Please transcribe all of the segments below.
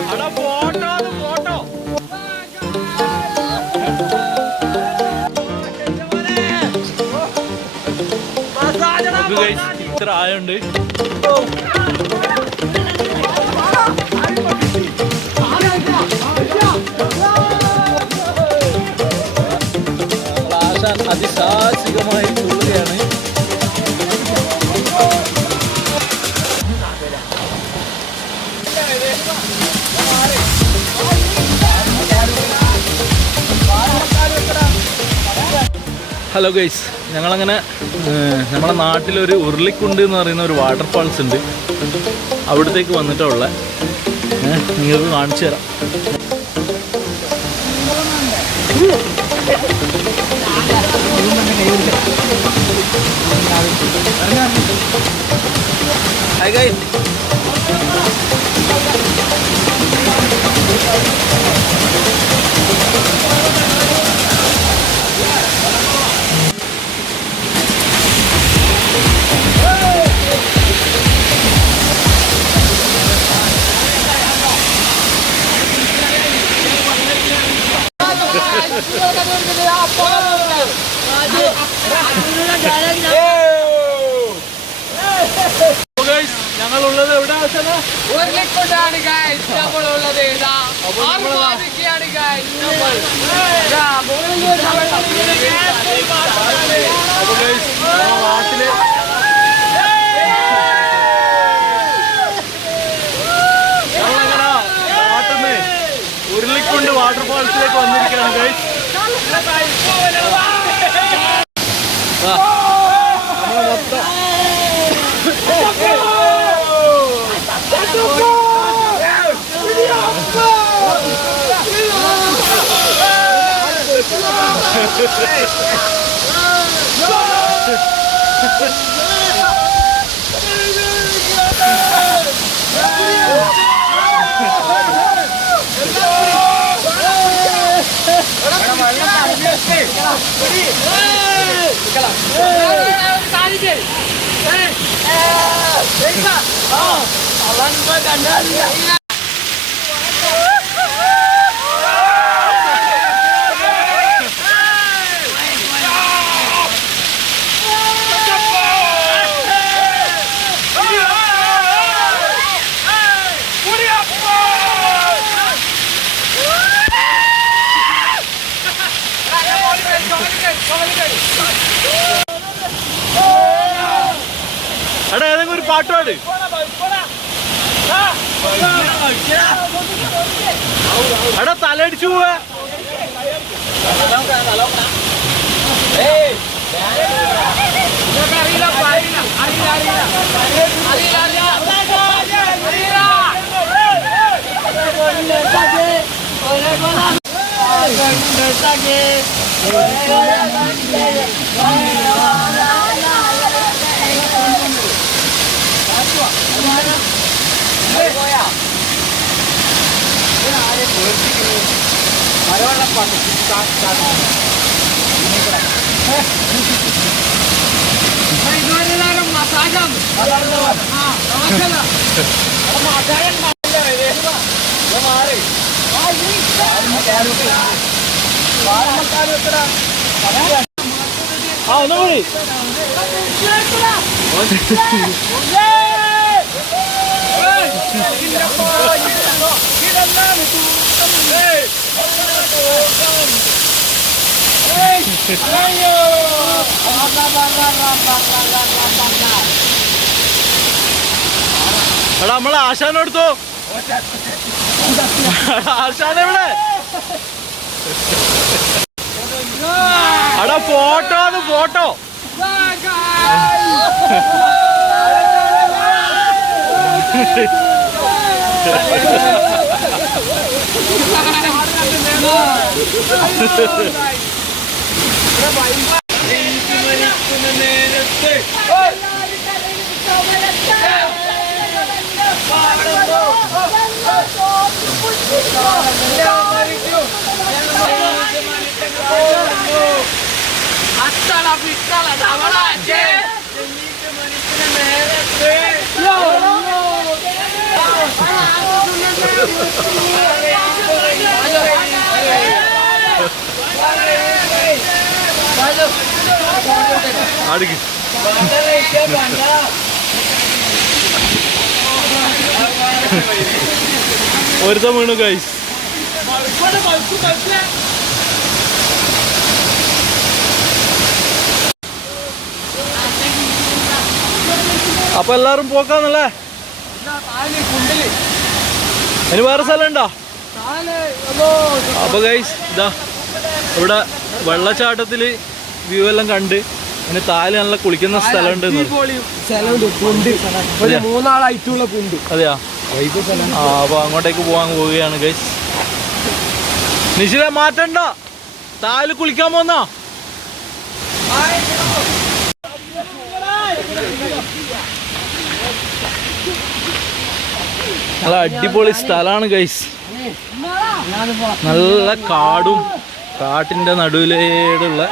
Photo photo ഇത്ര ആയുണ്ട്. ആശാൻ അതിസാഹസികമായി hello guys ഞങ്ങളങ്ങനെ നമ്മുടെ നാട്ടിലൊരു ഉരുളിക്കുണ്ട് എന്ന് പറയുന്ന ഒരു വാട്ടർഫാൾസ് ഉണ്ട്. അവിടത്തേക്ക് വന്നിട്ടുള്ള നിങ്ങൾക്ക് കാണിച്ചു തരാം. ഹായ് ഗൈസ് വീഴുകയാണ്. എവിടെ guys, നമ്മുടെ നാട്ടിൽ ഉരുളിക്കുണ്ട് വാട്ടർഫാൾസിലേക്ക് വന്നിരിക്കുകയാണ് ഗൈസ് നമ്മൾ Salah gue gandalnya. ഒരു പാട്ട് പാട് എടാ തലയടിച്ചു പോവാ മസാജാണ് നമുക്കല്ല ആ ഒന്ന് കൂടി എടാ നമ്മളെ ആശാനെടുത്തു ആശാനെവിടെ എടാ ഫോട്ടോ അത് ഫോട്ടോ. അത്തള പിത്തള തവളാച്ചേ ആ അടുക്ക് ഒരുത്തം വീണു ഗൈസ് അപ്പൊ എല്ലാരും പോക്കാന്നല്ലേ? ഇനി വേറെ സ്ഥലം ഉണ്ടോ അപ്പൊ ഗൈസ് ഇതാ ഇവിടെ വെള്ളച്ചാട്ടത്തിൽ വ്യൂ എല്ലാം കണ്ട് പിന്നെ താൽ നല്ല കുളിക്കുന്ന സ്ഥലമുണ്ട് മൂന്നാളായിട്ടുള്ള അതെയാ? ആ അപ്പൊ അങ്ങോട്ടേക്ക് പോവാൻ പോവുകയാണ് ഗൈസ് നിശിത മാറ്റണ്ട. താൽ കുളിക്കാൻ പോന്നാ? നല്ല അടിപൊളി സ്ഥലമാണ് ഗൈസ് നല്ല കാടും കാട്ടിന്റെ നടുവിലേടുള്ള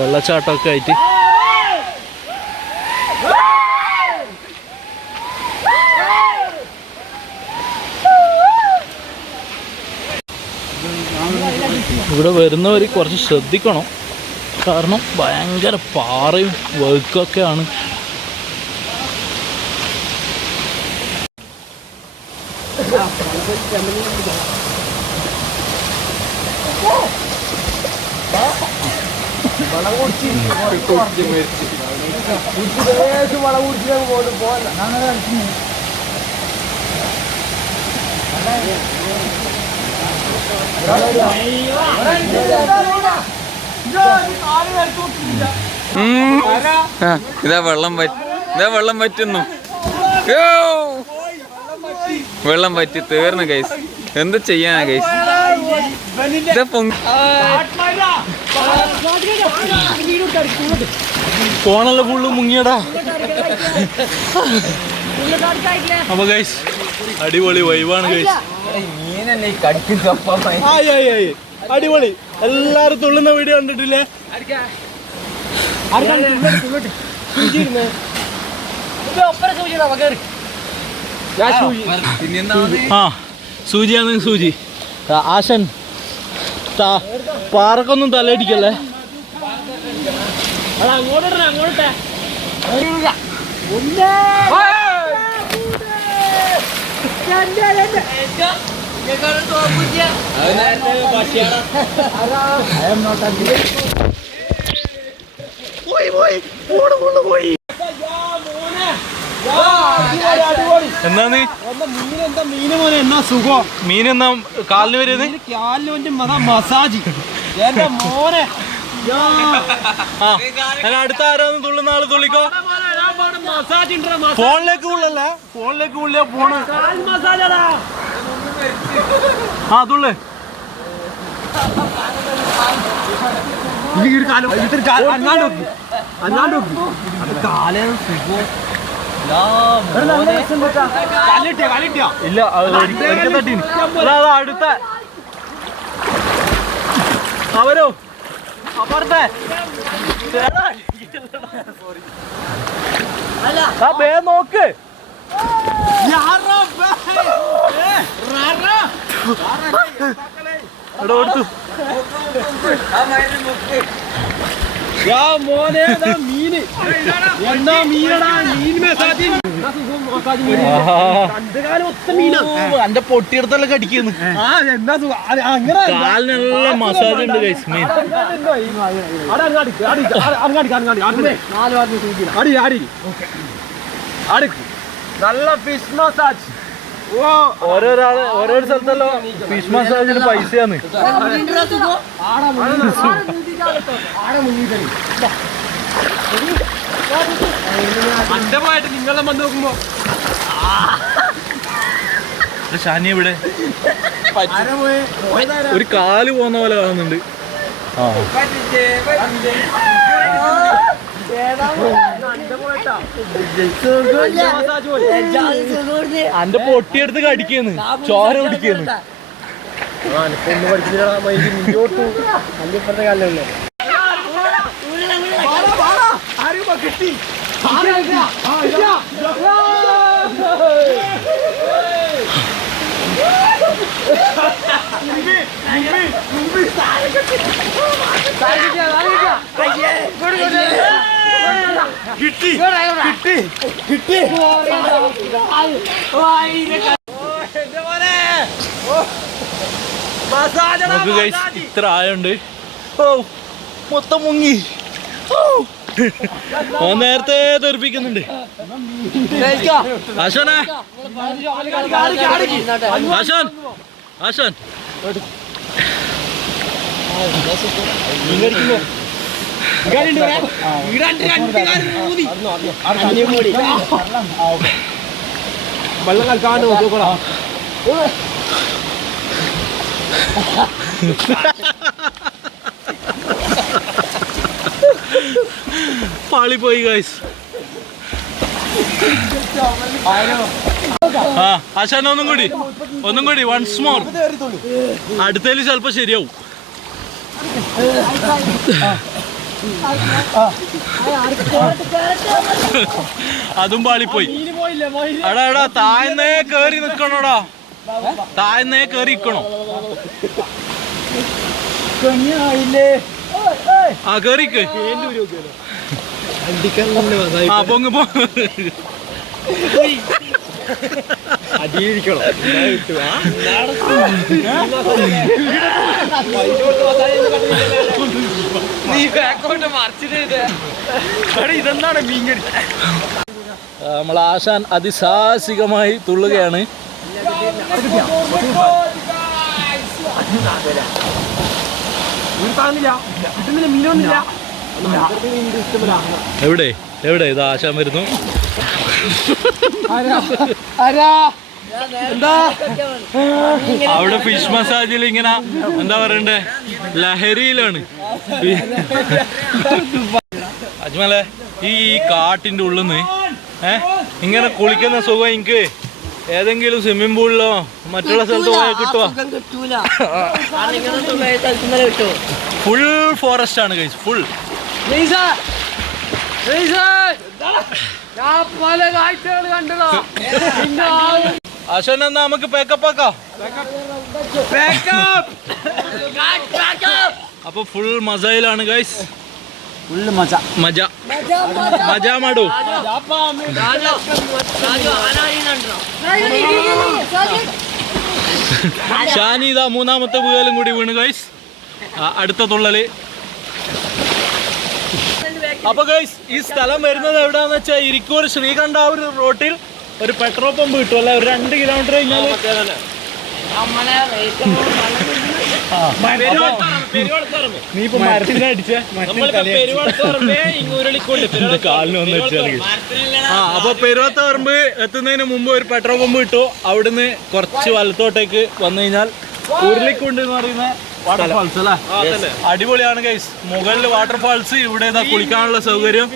വെള്ളച്ചാട്ടമൊക്കെ ആയിട്ട്. ഇവിടെ വരുന്നവർ കുറച്ച് ശ്രദ്ധിക്കണം. കാരണം ഭയങ്കര പാറയും വഴുക്കൊക്കെയാണ് വളം കുടിച്ച് പോലും പോകണ്ട ആ, ഇതാ വെള്ളം പറ്റി ഇതാ വെള്ളം പറ്റുന്നു! വെള്ളം പറ്റി തീർന്നു ഗൈസ് എന്ത് ചെയ്യാനാ ഗൈസ് ഇതാ പൊങ്ങി ഫോണെല്ലാം ഫുള്ള് മുങ്ങിയടാ. അപ്പൊ ഗൈസ് അടിപൊളി വൈവാണ് ഗൈസ് അടിപൊളി. എല്ലാരും തുള്ളുന്ന വീഡിയോ കണ്ടിട്ടില്ലേ? ആ. സൂചിയാണ് സൂചി. ആശൻ. താ- പാറക്കൊന്നും തലയിടിക്കല്ലേ അങ്ങോട്ടെ പോയി പോയി പോയി എന്നാ സുഖം? മീൻ എന്നാ കാലിന് വരുന്നത് മസാജ്. മോനെ. അടുത്ത ആരാന്ന് തുള്ളുന്ന ആൾ തുള്ളിക്കോ. ഫോണിലേക്ക് തുള്ളല്ലേ ഫോണിലേക്ക് ഉള്ള ഫോണ്. ആ തുള്ളേ. നോക്കി. കാലേ സുഖം. ഇല്ല തട്ടീന്. അടുത്ത. അവരോ? അപ്പുറത്തെ. ബേ നോക്ക്. മോനെ മീന് എന്താ മീനടാ മീൻ മസാജ് രണ്ട് കാലം ഒത്ത മീനാ എന്റെ പൊട്ടിയെടുത്തെല്ലാം കടിക്കുന്നു ആ എന്താ അങ്ങനെ കാലിനുള്ള മസാജ് ഉണ്ട് ആടി ആടി ആടിക്ക് നല്ല ഫിഷ് മസാജ് ഓരോരാൾ ഓരോരോ സ്ഥലത്തല്ലോ ഫിഷ് മസാജിന് പൈസയാണ് അന്തമായിട്ട് നിങ്ങളെ വന്ന് നോക്കുമ്പോ. ഷാനി ഇവിടെ ഒരു കാൽ പോന്ന പോലെ കാണുന്നുണ്ട്. അന്റെ പൊട്ടിയെടുത്ത് കടിക്കുന്നു ചോര കുടിക്കുന്നു ഒന്ന് പഠിച്ചിട്ടാ കിട്ടി കാലല്ലേ കിട്ടി നമുക്ക് ഇത്ര ആയുണ്ട്. ഓ മൊത്തം മുങ്ങി. ഓ. നേരത്തെ തെറിപ്പിക്കുന്നുണ്ട്. ആശാനെ അശോൻ അശോൻ വെള്ളം കൽക്കാണ്ട് നോക്കിക്കോളാം പാളിപ്പോയി ഗൈസ് ആ ആശാൻ ഒന്നും കൂടി ഒന്നും കൂടി വൺസ് മോർ അടുത്തേൽ ചിലപ്പോ ശരിയാവും. അതും പാളിപ്പോയി. അടാ എടാ താഴ്ന്നേ കേറി നിക്കണോടാ. താഴ്ന്നേ കേറി നിക്കണോ ആ കേറിക്ക്. ആ പൊങ്ങ് പോ. അടിയിരിക്കണം. നീ ബാക്കോട്ട് മറിച്ചിട്ട് ഇതെന്താണ് മീൻകറി നമ്മൾ ആശാൻ അതിസാഹസികമായി തുള്ളുകയാണ്. മീനൊന്നുമില്ല. എവിടെ? എവിടെ? ഇത് ആശാൻ വരുന്നു. അവിടെ ഫിഷ് മസാജിൽ ഇങ്ങനെ എന്താ പറയണ്ടേ? ലഹരിയിലാണ്. അജ്മലെ ഈ കാട്ടിന്റെ ഉള്ളിൽ നിന്ന് ഏ? ഇങ്ങനെ കുളിക്കുന്ന സുഖം എനിക്ക്. ഏതെങ്കിലും സ്വിമ്മിംഗ് പൂളിലോ മറ്റുള്ള സ്ഥലത്ത് പോയാൽ കിട്ടുവാ? കിട്ടുമോ ഫുൾ ഫോറസ്റ്റ് ആണ് ഗൈസ് ഫുൾ ഞാൻ പല കാഴ്ചകൾ കണ്ടതാ. എന്നാ നമുക്ക് പേക്കപ്പ് ആക്കാം. അപ്പൊ ഫുൾ മസയിലാണ് ഗൈസ് ഫുള്ള് മജ. മജ മജ. മാടു ഷാനി ഇതാ മൂന്നാമത്തെ വീലും കൂടി വീണ് ഗൈസ് അടുത്ത തുള്ളൽ. അപ്പൊ ഗൈസ് ഈ സ്ഥലം വരുന്നത് എവിടാന്ന് വെച്ചാൽ ഇരിക്കൂർ ശ്രീകണ്ഠാപുരം റോട്ടിൽ ഒരു പെട്രോൾ പമ്പ് കിട്ടും അല്ലെ? ഒരു രണ്ട് കിലോമീറ്റർ കഴിഞ്ഞാൽ നീ ഇപ്പൊ മരത്തിനെ അടിച്ചേ? കാലിന് വന്ന് ആ അപ്പൊ പെരുവത്തറമ്പ് എത്തുന്നതിന് മുമ്പ് ഒരു പെട്രോൾ പമ്പ് കിട്ടും. അവിടുന്ന് കുറച്ച് വലത്തോട്ടേക്ക് വന്നു കഴിഞ്ഞാൽ ഉരുളിക്കുണ്ട് എന്ന് പറയുന്ന വാട്ടർഫാൾസ് അല്ലേ? അടിപൊളിയാണ് ഗൈസ് മുകളിൽ വാട്ടർഫാൾസ് ഇവിടെ ഇതാ കുളിക്കാനുള്ള സൗകര്യം.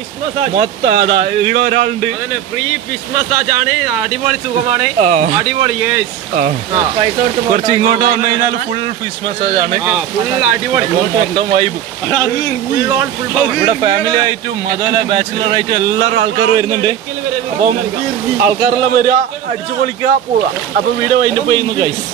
മൊത്തം അതാ ഇവിടെ ഒരാളുണ്ട്. ഫ്രീ ഫിഷ് മസാജ് ആണ് അടിപൊളി സുഖമാണ്. അടിപൊളി ഗൈസ് പൈസ കുറച്ച് ഇങ്ങോട്ട് വന്നു കഴിഞ്ഞാൽ ഫുൾ ഫിഷ് മസാജ് ആണ് ഫുൾ അടിപൊളി. മൊത്തം വൈബ് ഫുൾ ഇവിടെ ഫാമിലി ആയിട്ടും അതുപോലെ ബാച്ചിലർ ആയിട്ടും എല്ലാവരും ആൾക്കാർ വരുന്നുണ്ട്. അപ്പം ആൾക്കാരെല്ലാം വരിക അടിച്ചു പൊളിക്കുക പോവുക. അപ്പൊ വീട് വൈൻഡപ്പ് ചെയ്യുന്നു ഗൈസ്